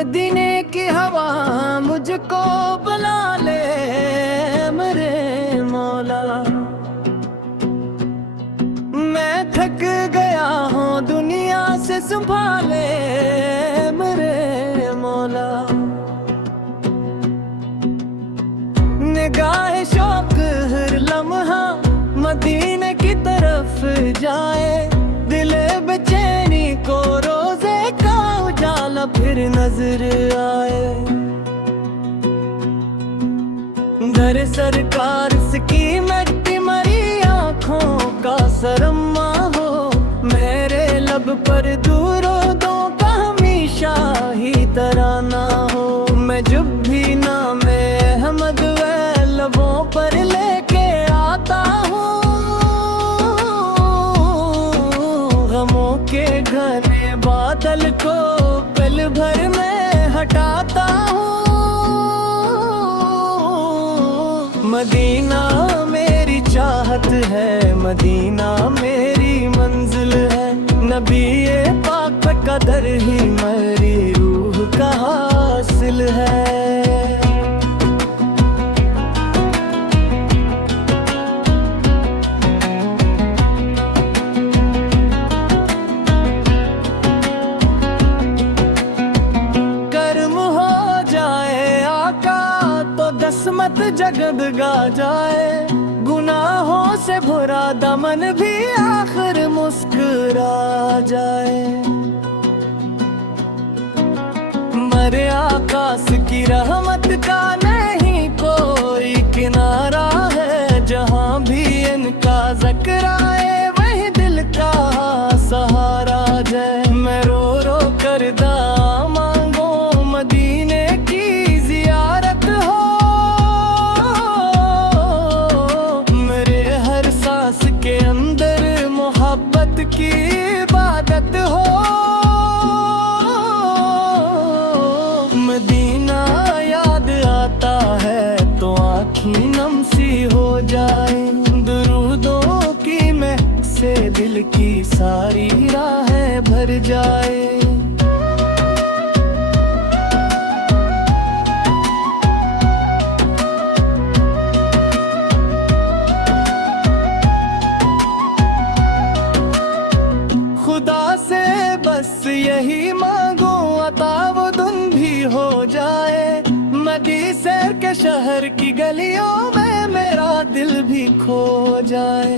मदीने की हवा मुझको बुला ले मेरे मौला। मैं थक गया हूँ दुनिया से, संभाले मेरे मौला। निगाह शौक हर लम्हा मदीने की तरफ जाए, दिले बेचैनी को रोजे का उजाला फिर नजर आए। दर सरकार की मिट्टी मरी आँखों का शर्मा हो, मेरे लब पर दूरों दो का हमेशा ही तराना हो। मैं जब भी नाम अहमद वे लबों पर लेके आता हूँ, गमों के घने बादल को पल भर में हटाता हूँ। मदीना मेरी चाहत है, मदीना मेरी मंजिल है। नबी पाक का दर ही मेरी रूह का हासिल है। किस्मत जगदगा जाए, गुनाहों से भरा दमन भी आखिर मुस्कुरा जाए। मरे आकाश की रहमत का नहीं कोई किनारा है, जहाँ भी इनका जिक्र आए वही दिल का सहारा जाए। मैं रो रो कर दुआ मांगो मदीने की जियारत हो, के अंदर मोहब्बत की इबादत हो। मदीना याद आता है तो आँखें नम सी हो जाए, दुरूदों की महक से दिल की सारी राहें भर जाए। खुदा से बस यही मांगो अता वो धुन भी हो जाए, मदी शहर के शहर की गलियों में मेरा दिल भी खो जाए।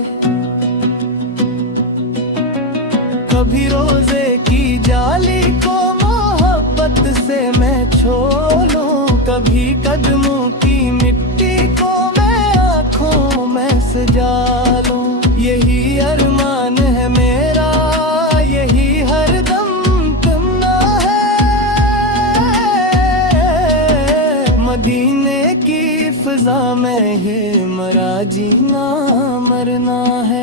कभी रोजे की जाली को मोहब्बत से मैं छोड़ूं, कभी कदमों की मिट्टी को मैं आँखों में सजा लूं। यही अरमान है मेरा, यही हरदम तमन्ना है। मदीने की फिजा में है मरा जीना मरना है।